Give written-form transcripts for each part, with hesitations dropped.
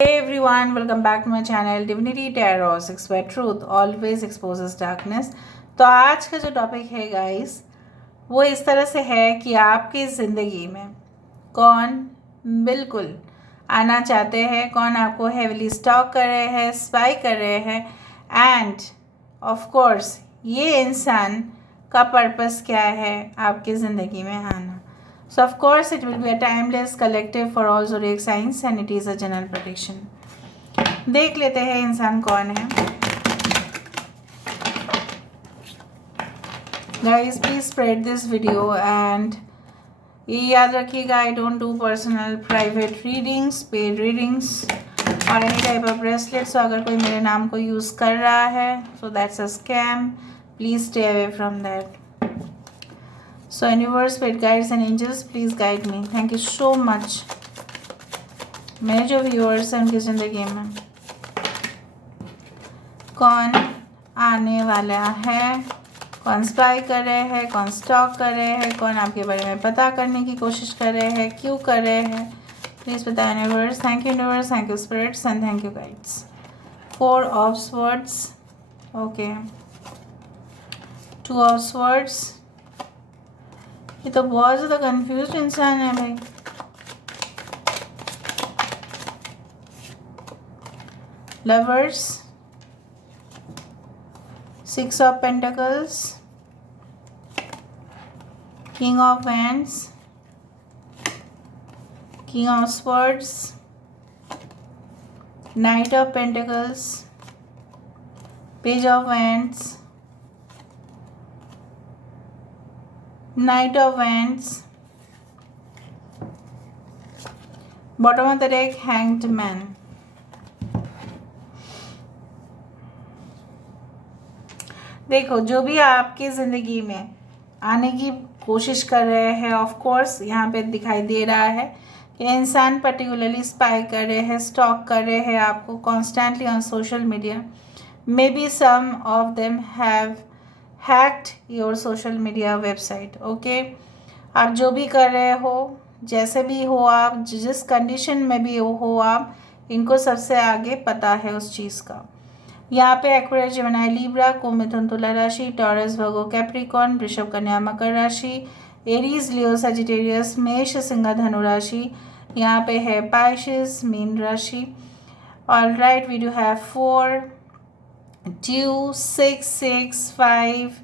Hey everyone, welcome back to my channel Divinity Tarot 6 where truth always exposes darkness। तो आज का जो topic है गाइस वो इस तरह से है कि आपकी ज़िंदगी में कौन बिल्कुल आना चाहते हैं, कौन आपको हेविली स्टॉक कर रहे हैं, स्पाई कर रहे हैं एंड ऑफ कोर्स ये इंसान का पर्पस क्या है आपकी ज़िंदगी में आना। So of course it will be a timeless collective for all zodiac signs and it is a general prediction। देख लेते हैं इंसान कौन है। Guys please spread this video and ये याद रखिएगा I don't do personal private readings, paid readings or any type of bracelet। So अगर कोई मेरे नाम को यूज़ कर रहा है so that's a scam, please stay away from that। So universe, spirit guides and angels please guide me। Thank you so much। मेरे जो व्यूअर्स हैं उनकी ज़िंदगी में कौन आने वाला है, कौन स्पाई कर रहे हैं, कौन स्टॉक कर रहे हैं, कौन आपके बारे में पता करने की कोशिश कर रहे हैं, क्यों कर रहे हैं, प्लीज़ बताएं universe. Thank you universe, thank you spirits and thank you guides. 4 of swords, okay, 2 of swords. ये तो बहुत ज़्यादा कंफ्यूज इंसान है भाई। Lovers, 6 of pentacles, king of wands, king of swords, knight of pentacles, page of wands, Knight of Wands, bottom of the deck, Hanged Man। देखो जो भी आपकी ज़िंदगी में आने की कोशिश कर रहे हैं, ऑफ कोर्स यहाँ पे दिखाई दे रहा है कि इंसान पर्टिकुलरली स्पाई कर रहे हैं, स्टॉक कर रहे हैं आपको constantly on social media. Maybe some of them have hacked your social media website. Okay, आप जो भी कर रहे हो, जैसे भी हो, आप जिस कंडीशन में भी हो, आप इनको सबसे आगे पता है उस चीज़ का। यहाँ पे एक्वेरियस, जेमिनी, लिब्रा, कुंभ, मिथुन, तुला राशि, टॉरस, वर्गो, कैप्रिकॉर्न, वृषभ, कन्या, मकर राशि, एरीज, लियो, सजिटेरियस, मेष, सिंह, धनु राशि। यहाँ पे है पाइसेस, मीन राशि। All right, we do have 4 2 6 6 5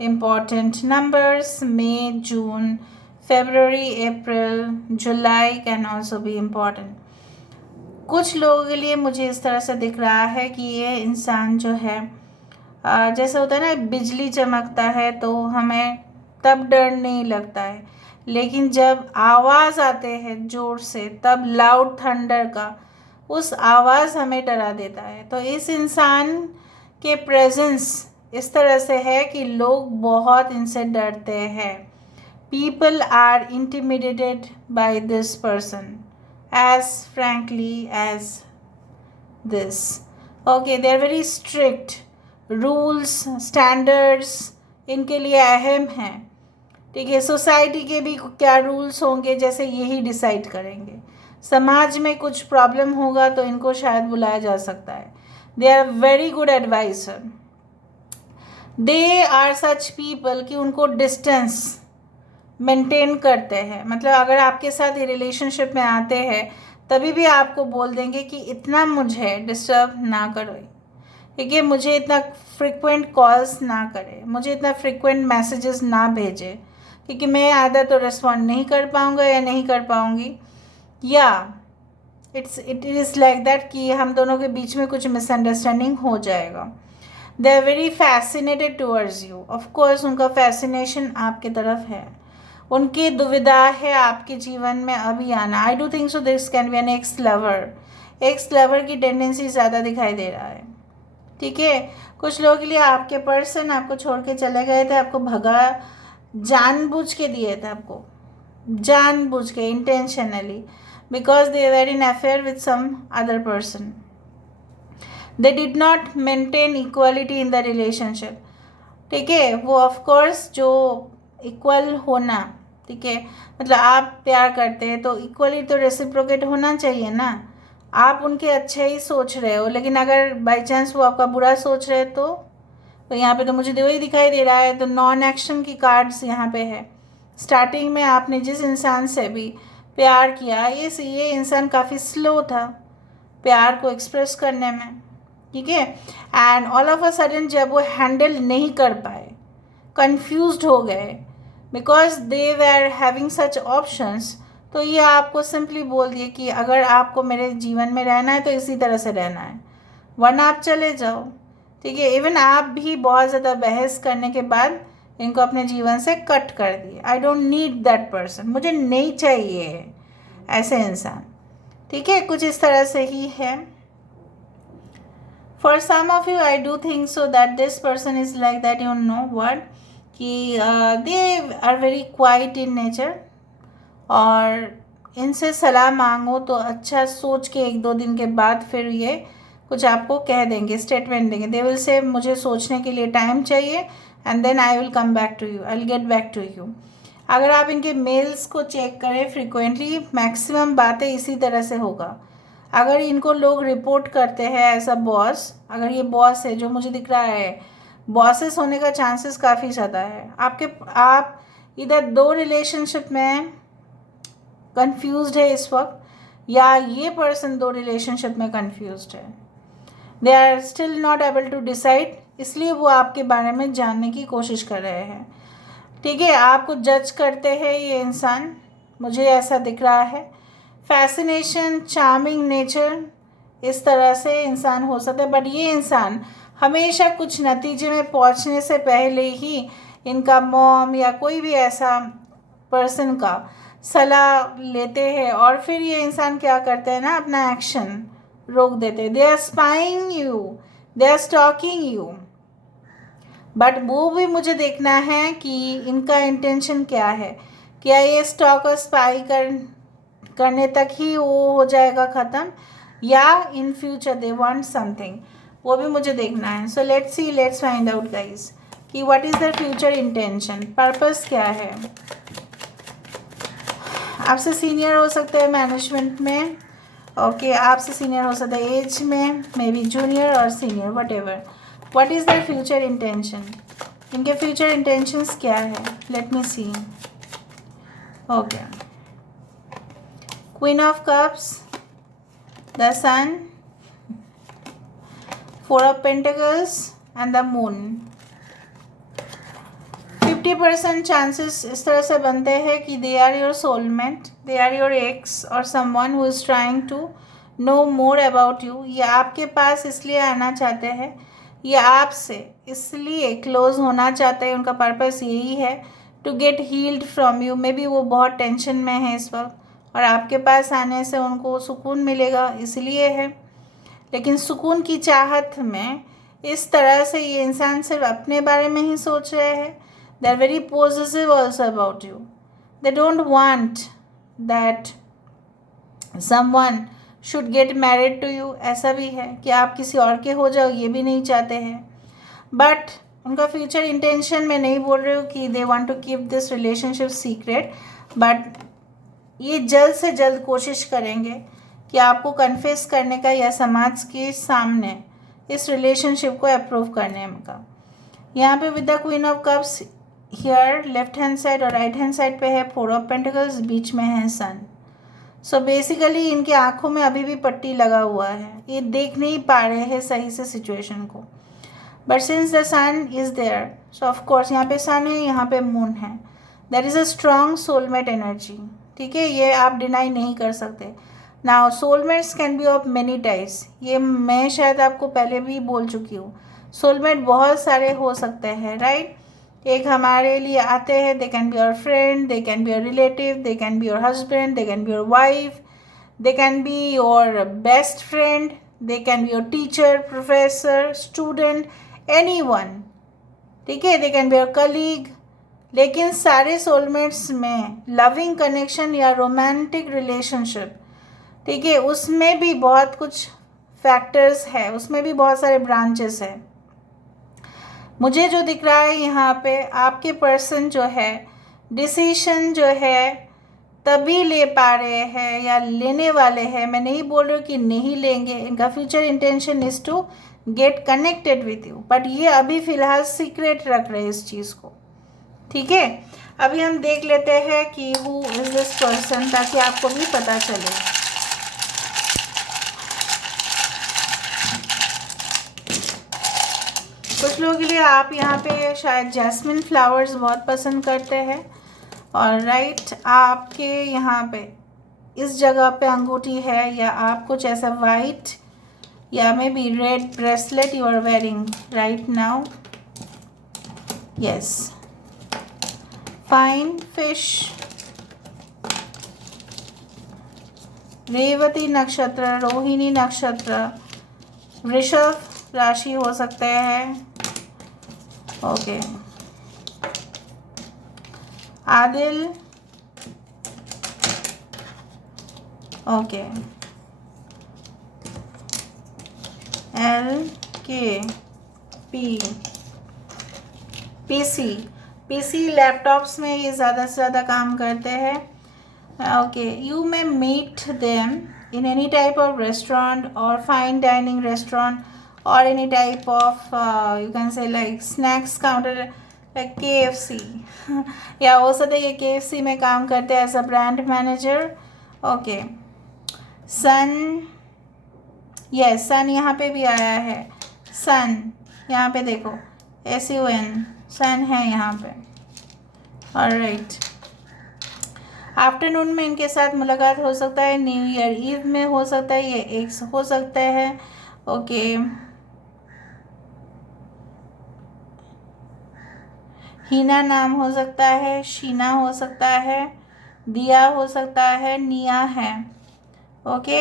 important numbers। May, June, February, April, July can also be important। कुछ लोगों के लिए मुझे इस तरह से दिख रहा है कि ये इंसान जो है जैसे होता है ना, बिजली चमकता है तो हमें तब डर नहीं लगता है, लेकिन जब आवाज़ आते हैं ज़ोर से तब लाउड थंडर का उस आवाज़ हमें डरा देता है। तो इस इंसान के प्रेजेंस इस तरह से है कि लोग बहुत इनसे डरते हैं। People are intimidated by this person as frankly as this. Okay, they are very strict, rules standards इनके लिए अहम हैं। ठीक है, सोसाइटी के भी क्या रूल्स होंगे जैसे यही डिसाइड करेंगे। समाज में कुछ प्रॉब्लम होगा तो इनको शायद बुलाया जा सकता है। They are very good advisor. They are such people कि उनको डिस्टेंस मेंटेन करते हैं। मतलब अगर आपके साथ ये रिलेशनशिप में आते हैं तभी भी आपको बोल देंगे कि इतना मुझे डिस्टर्ब ना करो, ठीक है, मुझे इतना फ्रिक्वेंट कॉल्स ना करें, मुझे इतना फ्रिक्वेंट मैसेजेस ना भेजें, क्योंकि मैं आधा तो रिस्पॉन्ड नहीं कर पाऊँगा या नहीं कर पाऊँगी, या इट इज़ लाइक दैट कि हम दोनों के बीच में कुछ मिसअंडरस्टैंडिंग हो जाएगा। They are very fascinated towards you. Of course उनका फैसिनेशन आपकी तरफ है, उनकी दुविधा है आपके जीवन में अभी आना। I do think so this can be an ex lover. Ex lover की टेंडेंसी ज़्यादा दिखाई दे रहा है। ठीक है, कुछ लोगों के लिए आपके पर्सन आपको छोड़ के चले गए थे, आपको भगा, जानबूझ के दिए थे, आपको जानबूझ के, intentionally, because they were in affair with some other person। They did not maintain equality in the relationship। ठीक है, वो ऑफ कोर्स जो इक्वल होना, ठीक है, मतलब आप प्यार करते हैं तो इक्वली तो रेसिप्रोकेट होना चाहिए ना। आप उनके अच्छे ही सोच रहे हो, लेकिन अगर बाई चांस वो आपका बुरा सोच रहे तो यहाँ पे तो मुझे वही दिखाई दे रहा है। तो नॉन एक्शन की कार्ड्स यहाँ पे है। स्टार्टिंग में आपने जिस इंसान से भी प्यार किया, ये इंसान काफ़ी स्लो था प्यार को एक्सप्रेस करने में, ठीक है। And all of a sudden जब वो हैंडल नहीं कर पाए, कंफ्यूज्ड हो गए, because they were having such options, तो ये आपको सिंपली बोल दिए कि अगर आपको मेरे जीवन में रहना है तो इसी तरह से रहना है, वरना आप चले जाओ, ठीक है। इवन आप भी बहुत ज़्यादा बहस करने के बाद इनको अपने जीवन से कट कर दिए। I don't need that person, मुझे नहीं चाहिए ऐसे इंसान, ठीक है। कुछ इस तरह से ही है। For some of you I do think so that this person is like that, you know what, कि they are very quiet in nature, और इनसे सलाह मांगो तो अच्छा सोच के 1-2 दिन के बाद फिर ये कुछ आपको कह देंगे, स्टेटमेंट देंगे। दे विल से मुझे सोचने के लिए टाइम चाहिए and then I will come back to you, I will get back to you. अगर आप इनके मेल्स को चेक करें फ्रिक्वेंटली, मैक्सिमम बातें इसी तरह से होगा। अगर इनको लोग रिपोर्ट करते हैं एज अ बॉस, अगर ये बॉस है जो मुझे दिख रहा है, बॉसेस होने का चांसेस काफ़ी ज़्यादा है। आप इधर 2 रिलेशनशिप में कंफ्यूज्ड है इस वक्त, या ये पर्सन 2 रिलेशनशिप में कंफ्यूज्ड है। They are still not able to decide, इसलिए वो आपके बारे में जानने की कोशिश कर रहे हैं, ठीक है। आपको जज करते हैं ये इंसान, मुझे ऐसा दिख रहा है। फैसिनेशन, चार्मिंग नेचर, इस तरह से इंसान हो सकता है, बट ये इंसान हमेशा कुछ नतीजे में पहुंचने से पहले ही इनका मॉम या कोई भी ऐसा पर्सन का सलाह लेते हैं, और फिर ये इंसान क्या करते हैं ना, अपना एक्शन रोक देते हैं। They are spying you, they are stalking you, but वो भी मुझे देखना है कि इनका इंटेंशन क्या है। क्या ये स्टॉक और स्पाई करने तक ही वो हो जाएगा ख़त्म, या in future they want something, वो भी मुझे देखना है। So let's see, let's find out guys कि what is the future intention, purpose क्या है। आपसे सीनियर हो सकते हैं मैनेजमेंट में, ओके, आपसे सीनियर हो सकता है एज में, मे बी जूनियर और senior, whatever. What is the future intention, इनके फ्यूचर इंटेंशंस क्या है, let me see. Okay, queen of cups, the sun, 4 of pentacles and the moon. 50% chances इस तरह से बनते हैं कि they are your soulmate, they are your ex और someone who is trying to know more about you. ये आपके पास इसलिए आना चाहते हैं, ये आपसे इसलिए क्लोज होना चाहते हैं, उनका पर्पस यही है to get healed from you. Maybe वो बहुत टेंशन में है इस वक्त, और आपके पास आने से उनको सुकून मिलेगा, इसलिए है। लेकिन सुकून की चाहत में इस तरह से ये इंसान सिर्फ अपने बारे में ही सोच रहे हैं। They are very possessive also about you. They don't want that someone should get married to you. ऐसा भी है कि आप किसी और के हो जाओ, ये भी नहीं चाहते हैं। बट उनका फ्यूचर इंटेंशन मैं नहीं बोल रही हूँ कि they want to keep this relationship secret, but ये जल्द से जल्द कोशिश करेंगे कि आपको कन्फेस करने का या समाज के सामने इस रिलेशनशिप को अप्रूव करने का। यहाँ पे with the queen of cups, here left hand side और राइट हैंड साइड पे है 4 ऑफ पेंटिकल्स, बीच में है सन। सो बेसिकली इनकी आंखों में अभी भी पट्टी लगा हुआ है, ये देख नहीं पा रहे हैं सही से सिचुएशन को। But since the sun is there, so of course यहाँ पे सन है, यहाँ पे मून है, there is a strong soulmate energy, ठीक है, ये आप डिनाई नहीं कर सकते। Now soulmates can be of many types, ये मैं शायद आपको पहले भी बोल चुकी हूँ। सोलमेट बहुत सारे हो सकते हैं, राइट। एक हमारे लिए आते हैं, they can be your friend, they can be your relative, they can be your husband, they can be your wife, they can be your best friend, they can be your teacher, professor, student, anyone, ठीक है, they can be your colleague. लेकिन सारे soulmates में loving connection या romantic relationship, ठीक है, उसमें भी बहुत कुछ फैक्टर्स है, उसमें भी बहुत सारे ब्रांचेस है। मुझे जो दिख रहा है यहाँ पे, आपके पर्सन जो है डिसीशन जो है तभी ले पा रहे हैं या लेने वाले हैं। मैं नहीं बोल रही हूँ कि नहीं लेंगे, इनका future intention is to get connected with you, but ये अभी फ़िलहाल सीक्रेट रख रहे हैं इस चीज़ को, ठीक है। अभी हम देख लेते हैं कि हु इज़ दिस पर्सन, ताकि आपको भी पता चले। कुछ लोगों के लिए आप यहाँ पे शायद जैस्मिन फ्लावर्स बहुत पसंद करते हैं, और राइट, आपके यहाँ पे इस जगह पे अंगूठी है, या आप कुछ ऐसा वाइट या maybe red bracelet you are wearing right now. Yes, fine fish, Revati नक्षत्र, रोहिणी नक्षत्र, वृषभ राशि हो सकते हैं, okay, Adil, okay, L K P, PC laptops में ये ज़्यादा से ज़्यादा काम करते हैं, okay. You may meet them in any type of restaurant or fine dining restaurant or any type of you can say like snacks counter like KFC या हो सकता है ये KFC में काम करते हैं as a brand manager, okay. Sun, yes, sun यहाँ पे भी आया है, सन यहाँ पे देखो, SUN, सन है यहाँ पे, ऑलराइट। आफ्टरनून में इनके साथ मुलाकात हो सकता है, न्यू ईयर ईव में हो सकता है, ये एक हो सकता है, ओके। हीना नाम हो सकता है, शीना हो सकता है, दिया हो सकता है, निया है, ओके।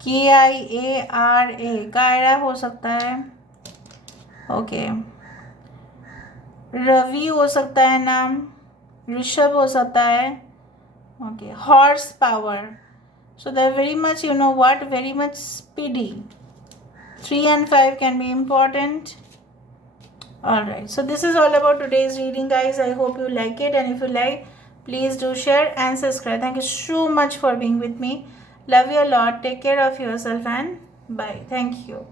KIARA, कायरा हो सकता है, ओके। रवि हो सकता है नाम, ऋषभ हो सकता है, okay. Horse power, so they're very much, you know what, very much speedy. 3 and 5 can be important. Alright, so this is all about today's reading, guys. I hope you like it, and if you like, please do share and subscribe. Thank you so much for being with me. Love you a lot. Take care of yourself and bye. Thank you.